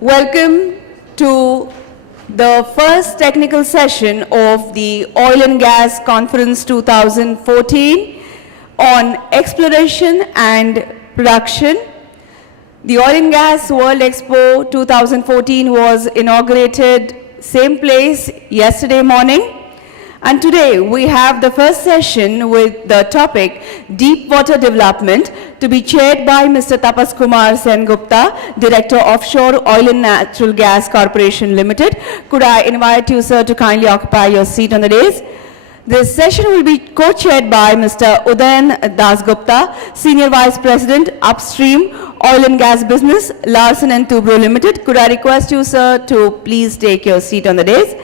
Welcome to the first technical session of the Oil and Gas Conference 2014 on exploration and production. The Oil and Gas World Expo 2014 was inaugurated same place yesterday morning. And today we have the first session with the topic Deep Water Development to be chaired by Mr. Tapas Kumar Sengupta, Director Offshore Oil and Natural Gas Corporation Limited. Could I invite you, sir, to kindly occupy your seat on the dais? This session will be co-chaired by Mr. Udayan Dasgupta, Senior Vice President, Upstream Oil and Gas Business, Larsen & Toubro Limited. Could I request you, sir, to please take your seat on the dais?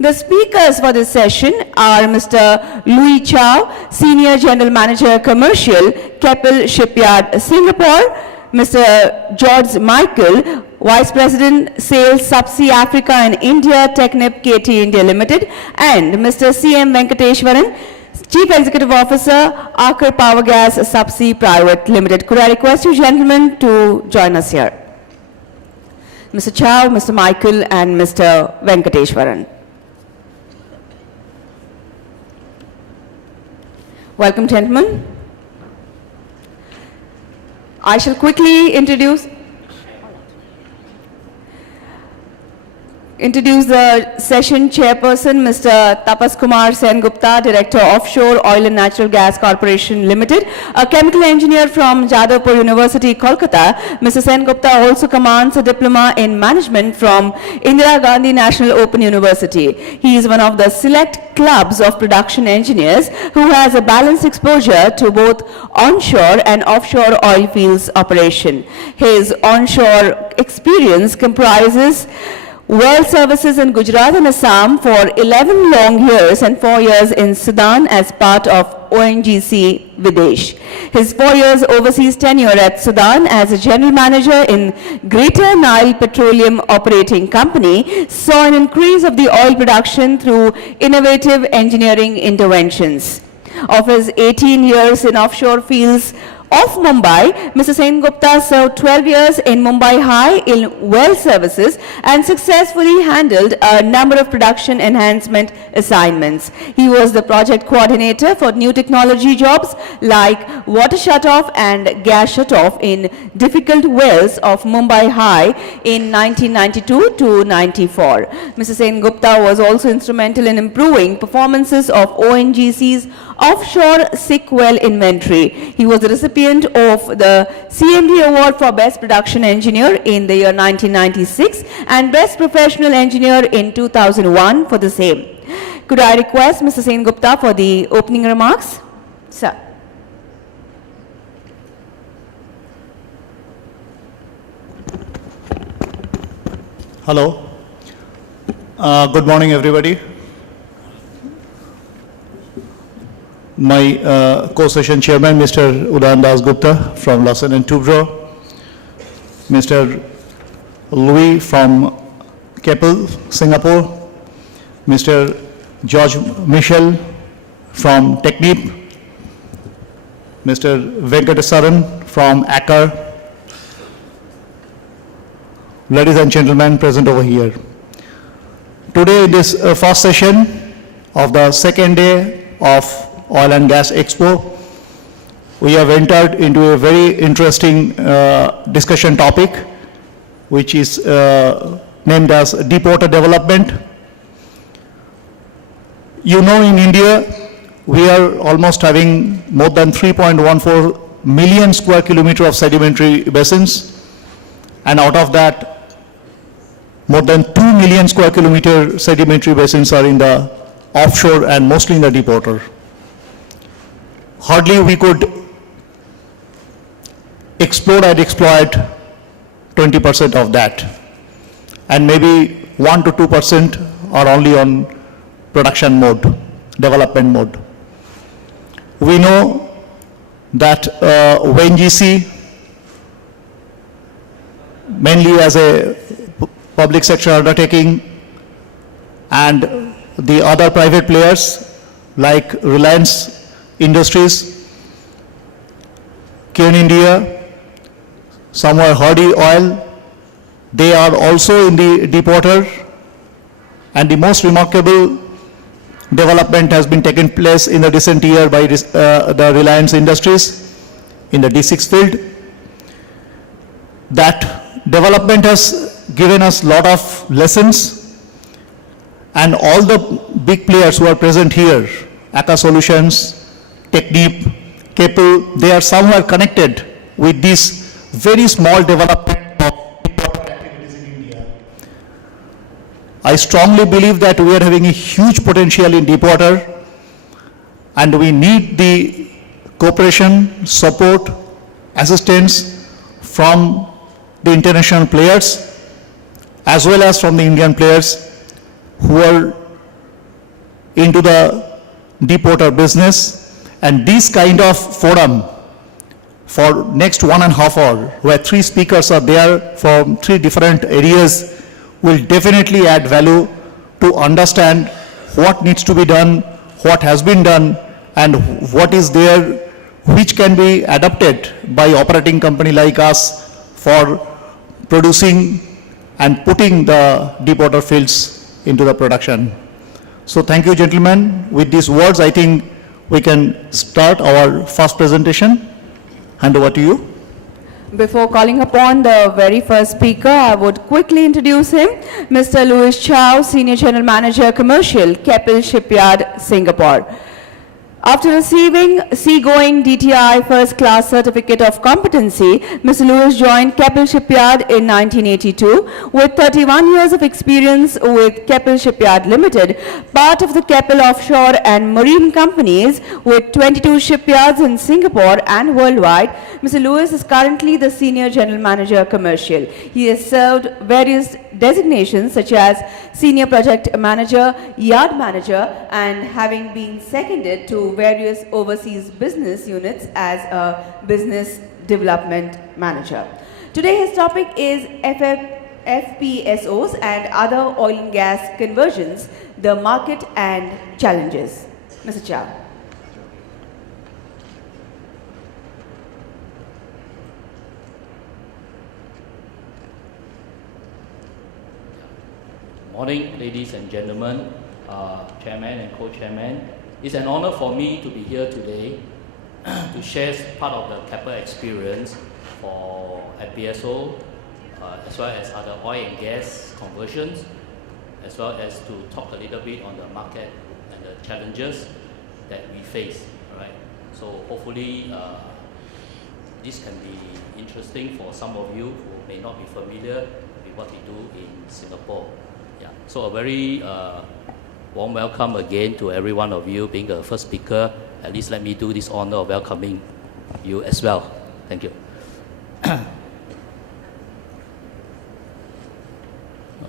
The speakers for this session are Mr. Louis Chow, Senior General Manager Commercial, Keppel Shipyard, Singapore, Mr. George Michael, Vice President, Sales, Subsea Africa and India, Technip KT India Limited, and Mr. C.M. Venkateshwaran, Chief Executive Officer, Aker Power Gas Subsea Private Limited. Could I request you gentlemen to join us here? Mr. Chow, Mr. Michael, and Mr. Venkateshwaran. Welcome, gentlemen. I shall quickly introduce the session chairperson, Mr. Tapas Kumar Sengupta, Director Offshore Oil and Natural Gas Corporation Limited, a chemical engineer from Jadavpur University, Kolkata. Mr. Sengupta also commands a diploma in management from Indira Gandhi National Open University. He is one of the select clubs of production engineers who has a balanced exposure to both onshore and offshore oil fields operation. His onshore experience comprises well services in Gujarat and Assam for 11 long years and 4 years in Sudan as part of ONGC Videsh. His 4 years overseas tenure at Sudan as a general manager in Greater Nile Petroleum Operating Company saw an increase of the oil production through innovative engineering interventions. Of his 18 years in offshore fields of Mumbai, Mr. Sengupta served 12 years in Mumbai High in well services and successfully handled a number of production enhancement assignments. He was the project coordinator for new technology jobs like water shutoff and gas shutoff in difficult wells of Mumbai High in 1992 to 94. Mr. Sengupta was also instrumental in improving performances of ONGC's offshore sick well inventory. He was the recipient of the CMD Award for Best Production Engineer in the year 1996 and Best Professional Engineer in 2001 for the same. Could I request Mr. Sengupta for the opening remarks? Sir. Hello. Good morning, everybody. My co-session chairman, Mr. Udayan Dasgupta from Larsen & Toubro, Mr. Louis from Keppel, Singapore, Mr. George Michael from Technip, Mr. Venkateshwaran from Aker, ladies and gentlemen present over here. Today, in this first session of the second day of Oil and Gas Expo, we have entered into a very interesting discussion topic, which is named as Deep Water Development. You know, in India, we are almost having more than 3.14 million square kilometer of sedimentary basins, and out of that, more than 2 million square kilometer sedimentary basins are in the offshore and mostly in the deep water. Hardly we could explore and exploit 20% of that, and maybe 1 to 2% are only on production mode, development mode. We know that ONGC, mainly as a public sector undertaking, and the other private players like Reliance Industries, Kion India, somewhere Hardy Oil, They are also in the deep water, and the most remarkable development has been taken place in the recent year by the Reliance Industries in the D6 field. That development has given us a lot of lessons, and all the big players who are present here, Akka Solutions, Technip, Keppel, they are somewhere connected with this very small development of deep water activities in India. I strongly believe that we are having a huge potential in deep water, and we need the cooperation, support, assistance from the international players as well as from the Indian players who are into the deep water business. And this kind of forum for next 1.5 hours, where 3 speakers are there from 3 different areas, will definitely add value to understand what needs to be done, what has been done, and what is there which can be adapted by operating company like us for producing and putting the deep water fields into the production. So thank you, gentlemen. With these words, I think we can start our first presentation. Hand over to you. Before calling upon the very first speaker, I would quickly introduce him, Mr. Louis Chow, Senior General Manager, Commercial, Keppel Shipyard, Singapore. After receiving seagoing DTI First Class Certificate of Competency, Mr. Lewis joined Keppel Shipyard in 1982 with 31 years of experience with Keppel Shipyard Limited, part of the Keppel Offshore and Marine Companies with 22 shipyards in Singapore and worldwide. Mr. Lewis is currently the Senior General Manager Commercial. He has served various designations such as Senior Project Manager, Yard Manager, and having been seconded to various overseas business units as a Business Development Manager. Today his topic is FPSOs and other oil and gas conversions, the market and challenges. Mr. Chow. Morning, ladies and gentlemen, Chairman and Co-Chairman. It's an honor for me to be here today to share part of the Keppel experience for FPSO, as well as other oil and gas conversions, as well as to talk a little bit on the market and the challenges that we face. All right. So hopefully this can be interesting for some of you who may not be familiar with what we do in Singapore. Yeah. So a very warm welcome again to every one of you. Being the first speaker, at least let me do this honor of welcoming you as well. Thank you.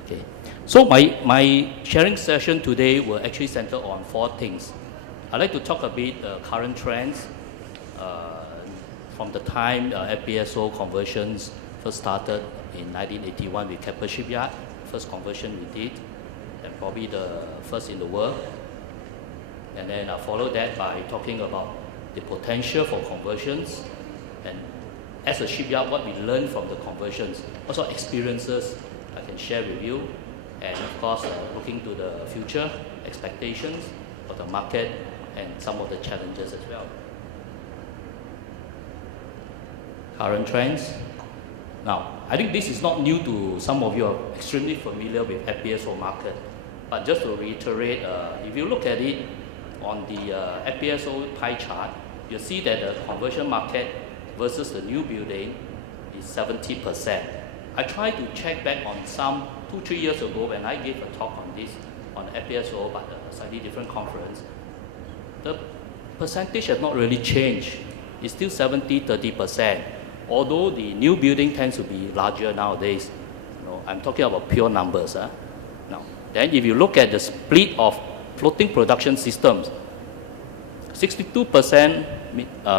Okay. So my sharing session today will actually center on 4 things. I'd like to talk a bit current trends from the time FPSO conversions first started in 1981 with Keppel Shipyard. First conversion we did, and probably the first in the world. And then I follow that by talking about the potential for conversions, and as a shipyard, what we learned from the conversions, also experiences I can share with you, and of course looking to the future expectations of the market and some of the challenges as well. Current trends. Now, I think this is not new to some of you are extremely familiar with FPSO market, but just to reiterate, if you look at it on the FPSO pie chart, you'll see that the conversion market versus the new building is 70%. I tried to check back on some 2-3 years ago when I gave a talk on this, on FPSO, but a slightly different conference. The percentage has not really changed. It's still 70-30%. Although the new building tends to be larger nowadays. I'm talking about pure numbers. Now, then if you look at the split of floating production systems, 62%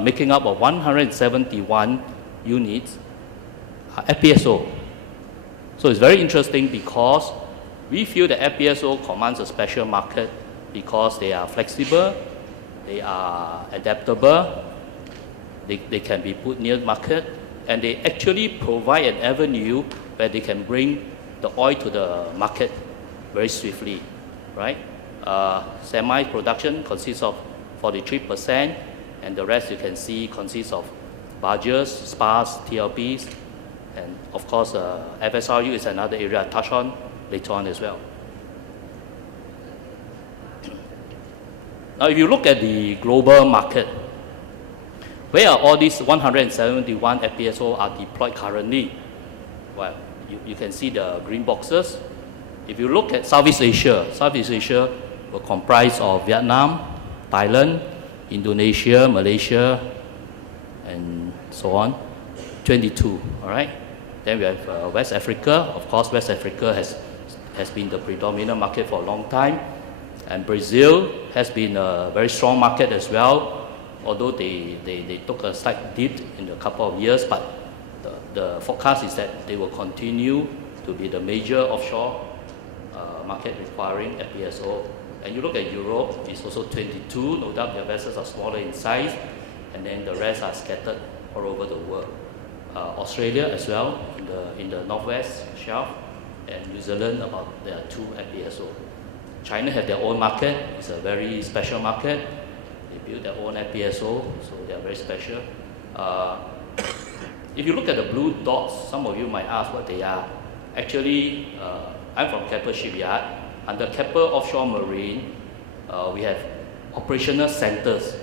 making up of 171 units are FPSO. So it's very interesting because we feel that FPSO commands a special market because they are flexible, they are adaptable, they can be put near market, and they actually provide an avenue where they can bring the oil to the market very swiftly, right? Semi production consists of 43%, and the rest you can see consists of barges, spars, TLPs, and of course FSRU is another area I'll touch on later on as well. Now if you look at the global market, where are all these 171 FPSO are deployed currently? Well, you can see the green boxes. If you look at Southeast Asia will comprise of Vietnam, Thailand, Indonesia, Malaysia, and so on, 22, all right? Then we have West Africa. Of course, West Africa has been the predominant market for a long time. And Brazil has been a very strong market as well, although they took a slight dip in a couple of years, but the forecast is that they will continue to be the major offshore market requiring FPSO. And you look at Europe, it's also 22, no doubt their vessels are smaller in size, and then the rest are scattered all over the world. Australia as well, in the northwest shelf, and New Zealand, there are 2 FPSO. China have their own market. It's a very special market. They build their own FPSO, so they are very special. If you look at the blue dots, some of you might ask what they are. Actually, I'm from Keppel Shipyard. Under Keppel Offshore Marine, we have operational centers,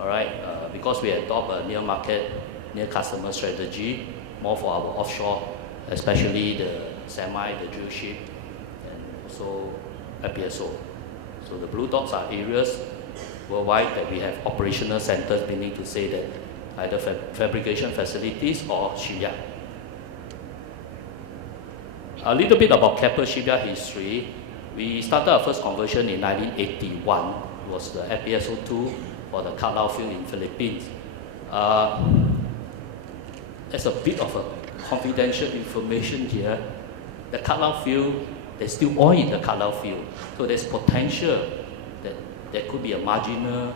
all right, because we adopt a near market, near customer strategy, more for our offshore, especially the semi, the drill ship, and also FPSO. So the blue dots are areas worldwide that we have operational centers, meaning to say that either fabrication facilities or shipyard. A little bit about Keppel Shipyard history. We started our first conversion in 1981. It was the FPSO-2 for the Cat Lau field in Philippines. There's a bit of a confidential information here. The Cat Lau field, there's still oil in the Cat Lau field. So there's potential that there could be a marginal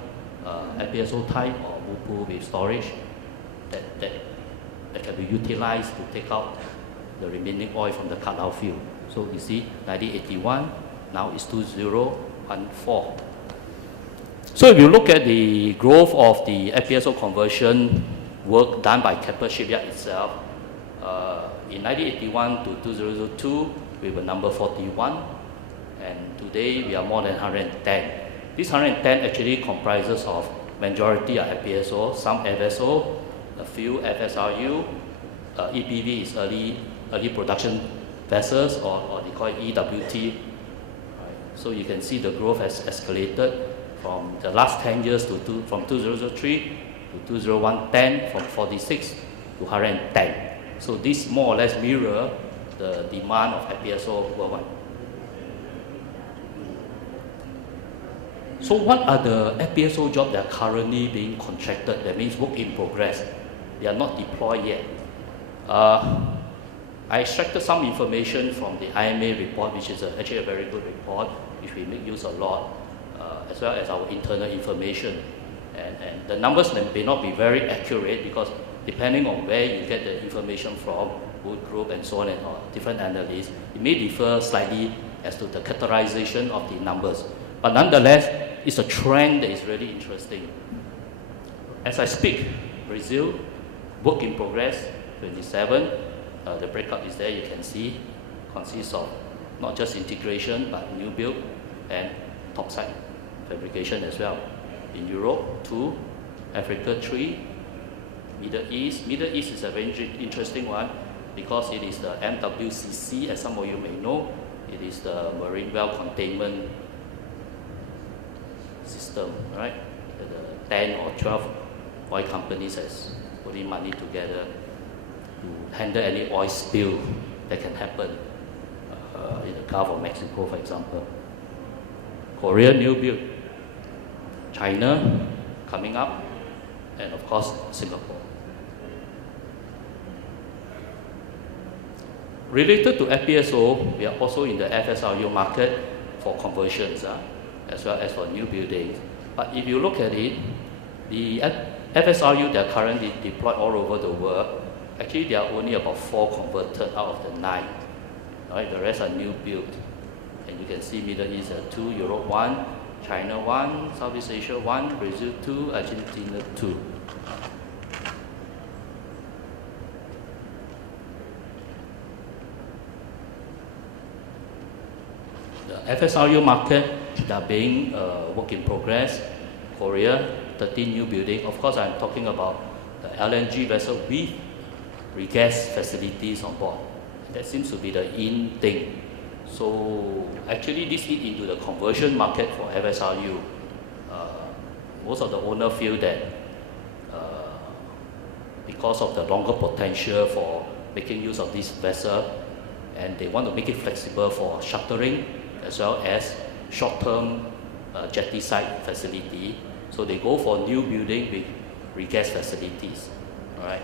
FPSO type or MUPU with storage that can be utilized to take out the remaining oil from the Cat Lau field. So you see, 1981, now it's 2014. So if you look at the growth of the FPSO conversion work done by Keppel Shipyard itself, in 1981 to 2002, we were number 41, and today we are more than 110. This 110 actually comprises of majority are FPSO, some FSO, a few FSRU, EPV is early production vessels, or they call it EWT. Right. So you can see the growth has escalated from the last 10 years from 2003 to 2010, from 46 to 110. So this more or less mirror the demand of FPSO worldwide. So what are the FPSO jobs that are currently being contracted? That means work in progress. They are not deployed yet. I extracted some information from the IMA report, which is actually a very good report, which we make use a lot, as well as our internal information. And the numbers may not be very accurate because depending on where you get the information from, Wood Group and so on, and different analysts, it may differ slightly as to the categorization of the numbers. But nonetheless, it's a trend that is really interesting. As I speak, Brazil, work in progress, 27. The breakup is there, you can see, consists of not just integration, but new build and topside fabrication as well. In Europe, 2, Africa, 3, Middle East. Middle East is a very interesting one because it is the MWCC, as some of you may know. It is the Marine Well Containment System, right? The 10 or 12 oil companies has put in money together to handle any oil spill that can happen in the Gulf of Mexico, for example. Korea, new build. China, coming up. And of course, Singapore. Related to FPSO, we are also in the FSRU market for conversions, as well as for new buildings. But if you look at it, the FSRU that are currently deployed all over the world, Actually, there are only about 4 converted out of the 9. Right? The rest are new built. And you can see Middle East 2, Europe 1, China 1, Southeast Asia 1, Brazil 2, Argentina 2. The FSRU market, they are being work in progress. Korea, 13 new building. Of course, I'm talking about the LNG vessel with regas facilities on board. That seems to be the in thing. So actually, this eats into the conversion market for FSRU. Most of the owners feel that because of the longer potential for making use of this vessel, and they want to make it flexible for chartering as well as short-term jetty side facility. So they go for new building with regas facilities. All right.